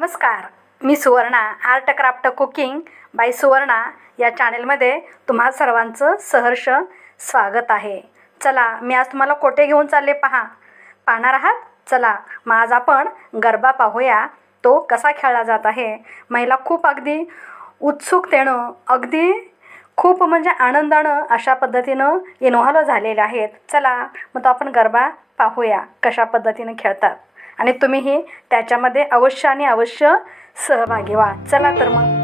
नमस्कार, मी Suvarna art craft cooking by Suvarna या चॅनेलमध्ये तुम्हा सर्वांचं सहर्ष स्वागत आहे। चला, मी आज तुम्हाला कोठे घेऊन चालले पाहणार आहात। चला मग आज आपण गरबा पाहूया, तो कसा खेळला जात आहे। महिला खूप अगदी उत्सुकतेनं अगदी खूप म्हणजे आनंदानं अशा पद्धतीनं इन्व्हॉल्व झालेले आहेत। चला मग तो आपण गरबा पाहूया कशा पद्धतीने खेळतात आणि तुम्हीही त्याच्यामध्ये अवश्य आणि अवश्य सहभागी व्हा। चला तर मग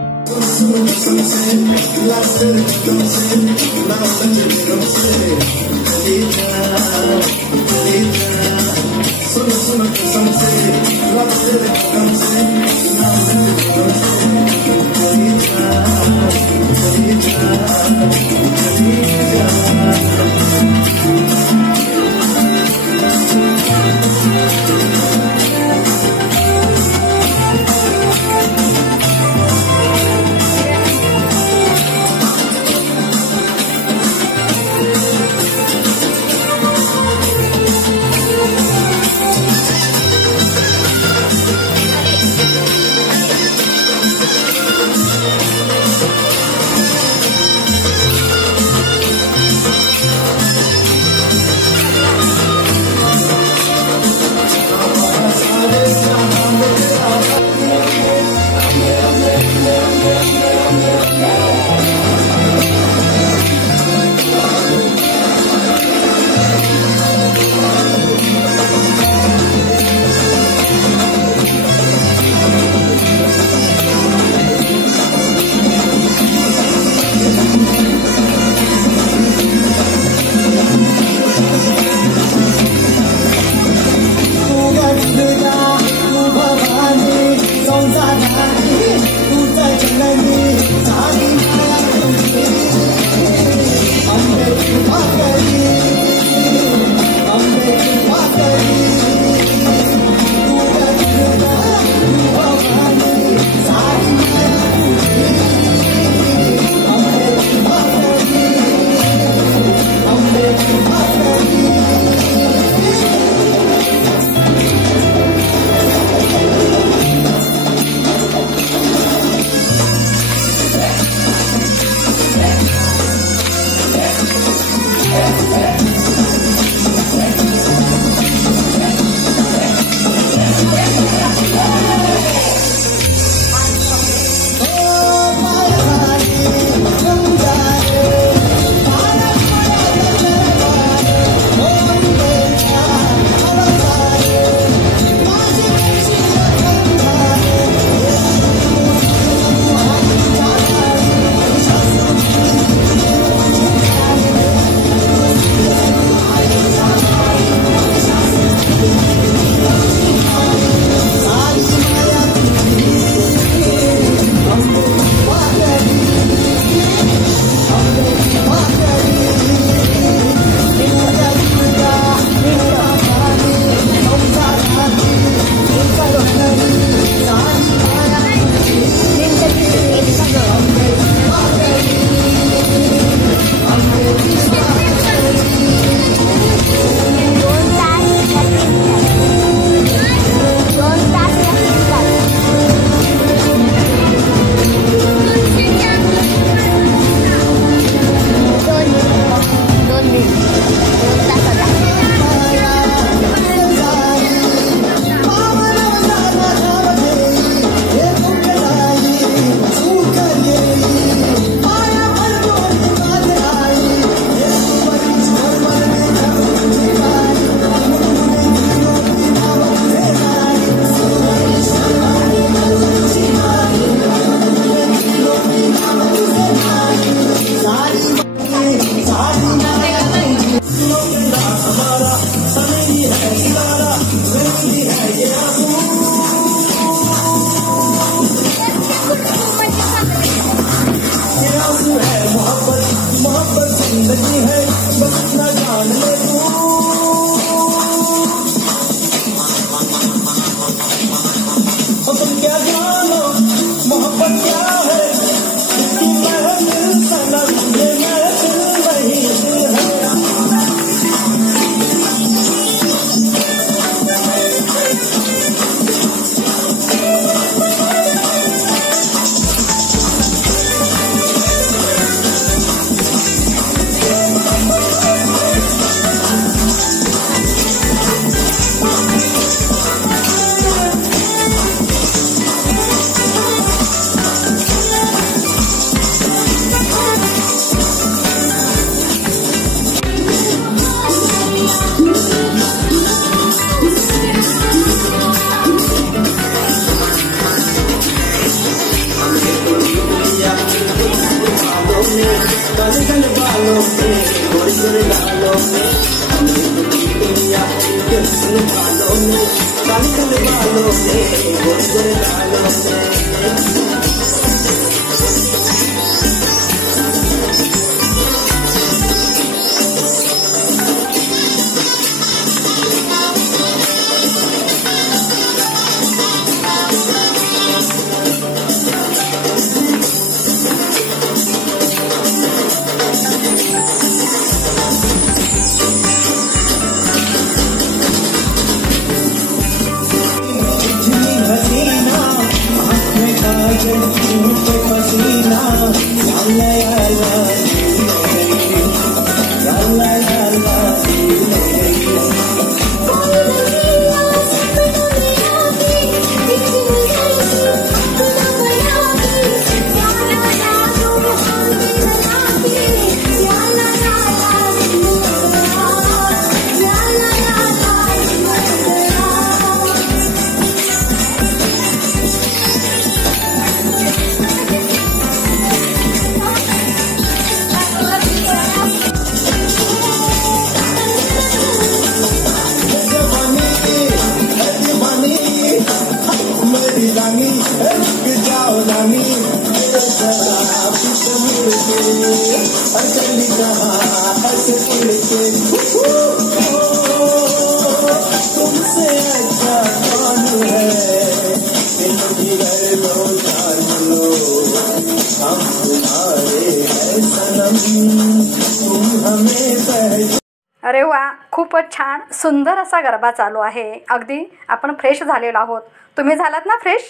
अरे वा, खूपच छान सुंदर असा गरबा चालू आहे. अगदी आपण फ्रेश झालेलो आहोत. तुम्ही झालात ना फ्रेश?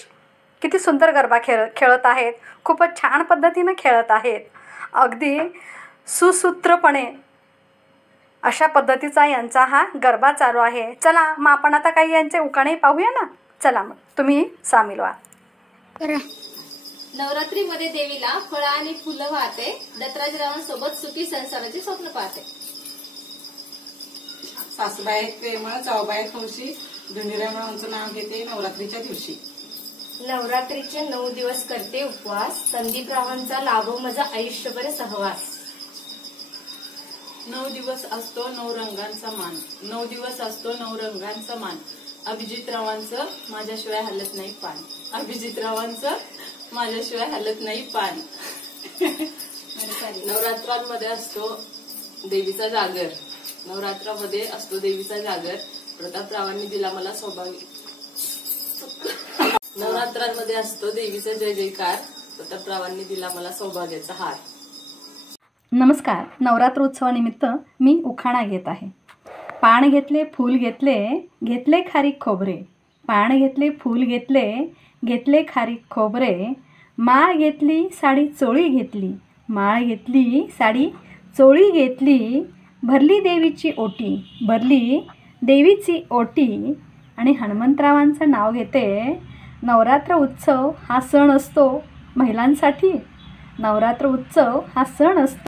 किती सुंदर गरबा खेळत आहेत. खूपच छान पद्धतीनं खेळत आहेत. अगदी सुसूत्रपणे अशा पद्धतीचा यांचा हा गरबा चालू आहे. चला मग आपण आता काही यांचे उखाणे पाहूया ना. चला मग तुम्ही सामील व्हा. नवरात्रीमध्ये देवीला फळं आणि फुलं वाहते. दत्तराजरावांसोबत सुखी संसाराचे स्वप्न पाहते. सासूबाई प्रेमळ, जाऊबाई हौशी, धुंडीरामांचं नाव घेते नवरात्रीच्या दिवशी. नवरात्रीचे 9 दिवस करते उपवास. संदीपरावांचा लाभो माझा आयुष्यभर सहवास. 9 दिवस असतो 9 रंगांचा मान. 9 दिवस असतो 9 रंगांचा मान. अभिजितरावांचं माझ्याशिवाय हलत नाही पान. अभिजितरावांचं माझ्याशिवाय हलत नाही पान. नवरात्रांमध्ये असतो देवीचा जागर. नवरात्रामध्ये असतो देवीचा जागर. प्रतापरावांनी दिला मला सौभाग्य. नवरात्रांमध्ये असतो देवीचा जय जयकार. प्रतापरावांनी दिला मला सौभाग्याचा हार. नमस्कार. नवरात्रोत्सवानिमित्त मी उखाणा घेत आहे. पान घेतले, फूल घेतले, घेतले खारीक खोबरे. पान घेतले, फूल घेतले, घेतले खारीक खोबरे. माळ घेतली, साडी चोळी घेतली. माळ घेतली, साडी चोळी घेतली. भरली देवीची ओटी, भरली देवीची ओटी. आणि हनुमंतरावांचं नाव घेते. नवरात्र उत्सव हा सण असतो महिलांसाठी. नवरात्र उत्सव हा सण असतो.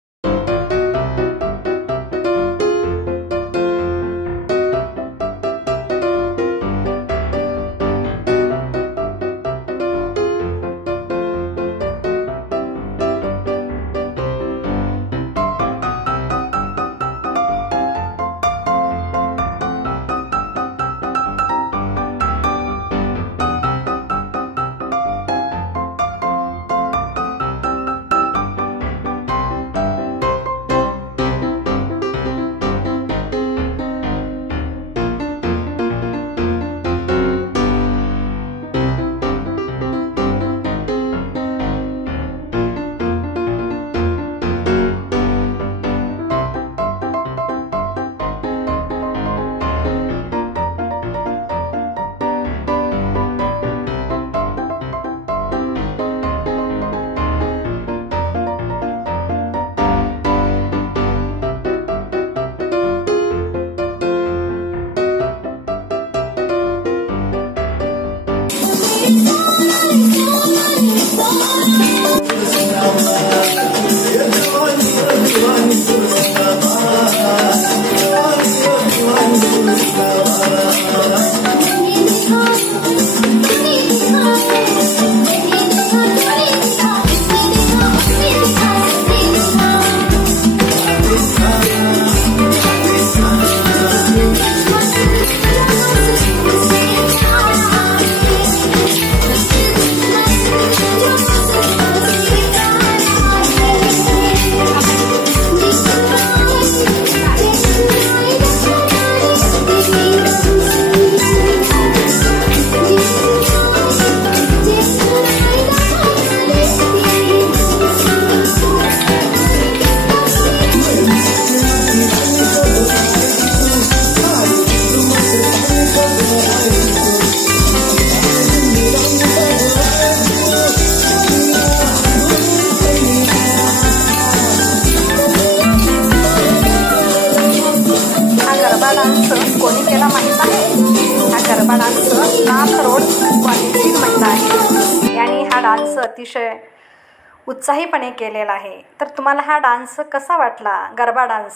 क्वालिटीशील महिला आहे. यांनी हा डान्स अतिशय उत्साहीपणे केलेला आहे. तर तुम्हाला हा डान्स कसा वाटला, गरबा डान्स?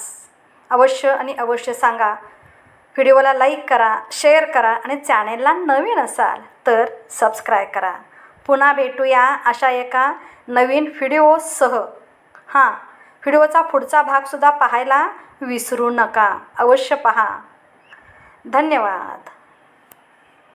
अवश्य आणि अवश्य सांगा. व्हिडिओला लाईक करा, शेअर करा आणि चॅनेलला नवीन असाल तर सबस्क्राईब करा. पुन्हा भेटूया अशा एका नवीन व्हिडिओसह. हां, व्हिडिओचा पुढचा भागसुद्धा पाहायला विसरू नका. अवश्य पहा. धन्यवाद.